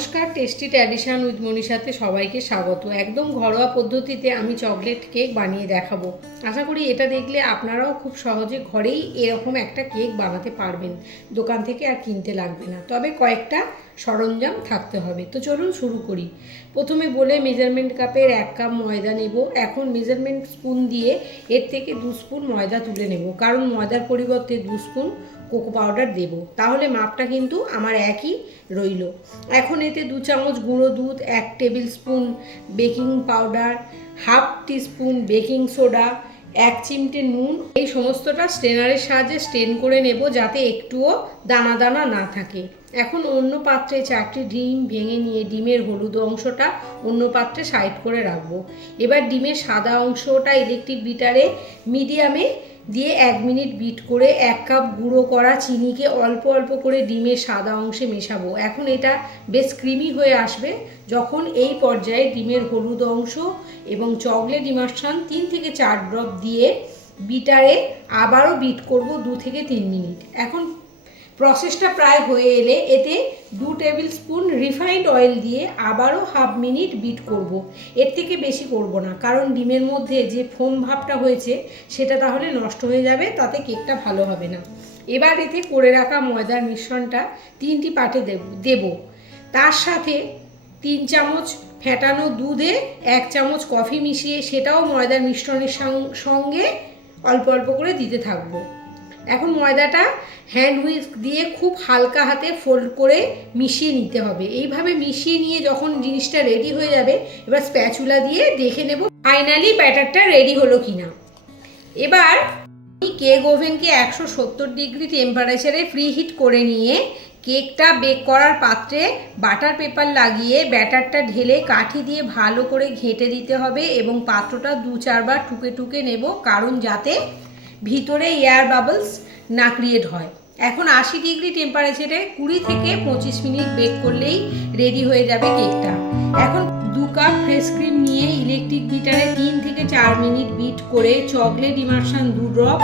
নমস্কার, tasty tradition with মনীষাতে সবাইকে স্বাগত। একদম ঘরোয়া পদ্ধতিতে আমি চকলেট কেক বানিয়ে দেখাবো। আশা করি এটা দেখলে আপনারাও খুব সহজে ঘরেই এরকম একটা কেক বানাতে পারবেন, দোকান থেকে আর কিনতে লাগবে না। তবে কয়েকটা সরঞ্জাম থাকতে হবে। তো চলুন শুরু করি। প্রথমে বলে মেজারমেন্ট কাপের 1 কাপ ময়দা নেব। এখন মেজারমেন্ট স্পুন দিয়ে এর থেকে 2 স্পুন ময়দা তুলে নেব, কারণ ময়দার পরিবর্তে 2 স্পুন কোকো পাউডার দেব, তাহলে মাপটা কিন্তু আমার একই রইল। এখন এতে 2 চামচ গুঁড়ো দুধ, 1 table spoon baking powder, half teaspoon baking soda, 1 চিমটে নুন, এই সমস্তটা স্ট্রেনারের সাহায্যে স্ট্রেন করে নেব যাতে একটুও দানা দানা না থাকে। এখন অন্য পাত্রে 4টি ডিম ভেঙে নিয়ে ডিমের হলুদ অংশটা অন্য পাত্রে সাইড করে রাখবো। এবার ডিমের সাদা অংশটা ইলেকট্রিক বিটারে মিডিয়ামে দিয়ে 1 মিনিট বিট করে 1 কাপ গুঁড়ো করা চিনিকে অল্প অল্প করে ডিমের সাদা অংশে মেশাবো। এখন এটা বেশ ক্রিমি হয়ে আসবে। যখন এই পর্যায়ে ডিমের হলুদ অংশ এবং চকলেট ইমার্শন 3 থেকে 4 ড্রপ দিয়ে বিটারে আবারও বিট করব 2 থেকে 3 মিনিট। এখন প্রসেসটা প্রায় হয়ে এলে এতে 2 টেবিল স্পুন রিফাইন্ড অয়েল দিয়ে আবারও হাফ মিনিট বিট করব। এর থেকে বেশি করব না, কারণ ডিমের মধ্যে যে ফোম ভাবটা হয়েছে সেটা তাহলে নষ্ট হয়ে যাবে, তাতে কেকটা ভালো হবে না। এবার এতে করে রাখা ময়দার মিশ্রণটা 3টি পাটে দেব। তার সাথে 3 চামচ ফেটানো দুধে 1 চামচ কফি মিশিয়ে সেটাও ময়দার মিশ্রণের সঙ্গে অল্প অল্প করে দিতে থাকবো। এখন ময়দাটা হ্যান্ড হুইস্ক দিয়ে খুব হালকা হাতে ফোল্ড করে মিশিয়ে নিতে হবে। এইভাবে মিশিয়ে নিয়ে যখন জিনিসটা রেডি হয়ে যাবে, এবার স্প্যাচুলা দিয়ে দেখে নেব ফাইনালি ব্যাটারটা রেডি হলো কিনা। এবার কেক ওভেনকে 170 ডিগ্রি টেম্পারেচারে প্রি হিট করে নিয়ে কেকটা বেক করার পাত্রে বাটার পেপার লাগিয়ে ব্যাটারটা ঢেলে কাঠি দিয়ে ভালো করে ঘেঁটে দিতে হবে এবং পাত্রটা 2-4 বার টুকে টুকে নেব, কারণ যাতে ভিতরে এয়ার বাবলস না ক্রিয়েট হয়। এখন 80 ডিগ্রি টেম্পারেচারে 20 থেকে 25 মিনিট বেক করলেই রেডি হয়ে যাবে কেকটা। এখন 2 কাপ ফ্রেশ ক্রিম নিয়ে ইলেকট্রিক বিটারে 3 থেকে 4 মিনিট বিট করে চকলেট ইমার্শন 2 ড্রপ,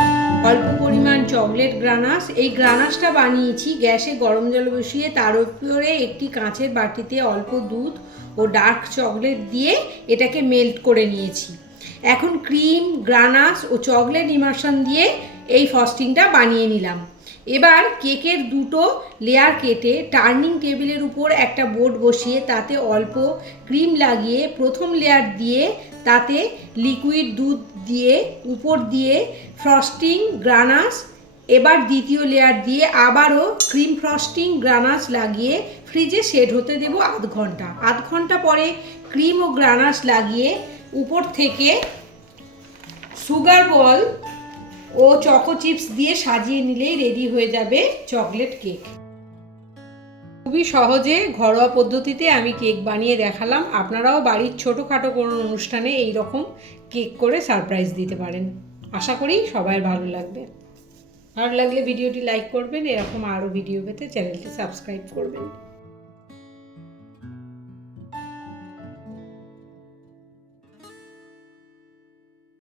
অল্প পরিমাণ চকলেট গ্রানাশ, এই গ্রানাশটা বানিয়েছি গ্যাসে গরম জল বসিয়ে তার উপরে একটি কাঁচের বাটিতে অল্প দুধ ও ডার্ক চকলেট দিয়ে এটাকে মেল্ট করে নিয়েছি। এখন ক্রিম, গ্রানাশ ও চকলেট ইমার্শন দিয়ে এই ফ্রস্টিংটা বানিয়ে নিলাম। এবার কেকের 2টো লেয়ার কেটে টার্নিং টেবিলের উপর একটা বোর্ড বসিয়ে তাতে অল্প ক্রিম লাগিয়ে প্রথম লেয়ার দিয়ে তাতে লিকুইড দুধ দিয়ে উপর দিয়ে ফ্রস্টিং, গ্রানাশ, এবার দ্বিতীয় লেয়ার দিয়ে আবারও ক্রিম, ফ্রস্টিং, গ্রানাশ লাগিয়ে ফ্রিজে সেট হতে দেব আধ ঘন্টা। আধ ঘন্টা পরে ক্রিম ও গ্রানাশ লাগিয়ে উপর থেকে সুগার বল ও চকো চিপস দিয়ে সাজিয়ে নিলেই রেডি হয়ে যাবে চকলেট কেক। খুবই সহজে ঘরোয়া পদ্ধতিতে আমি কেক বানিয়ে দেখালাম। আপনারাও বাড়ির ছোটোখাটো কোনো অনুষ্ঠানে এই রকম কেক করে সারপ্রাইজ দিতে পারেন। আশা করি সবাই ভালো লাগবে। ভালো লাগলে ভিডিওটি লাইক করবেন, এরকম আরও ভিডিও পেতে চ্যানেলটি সাবস্ক্রাইব করবেন।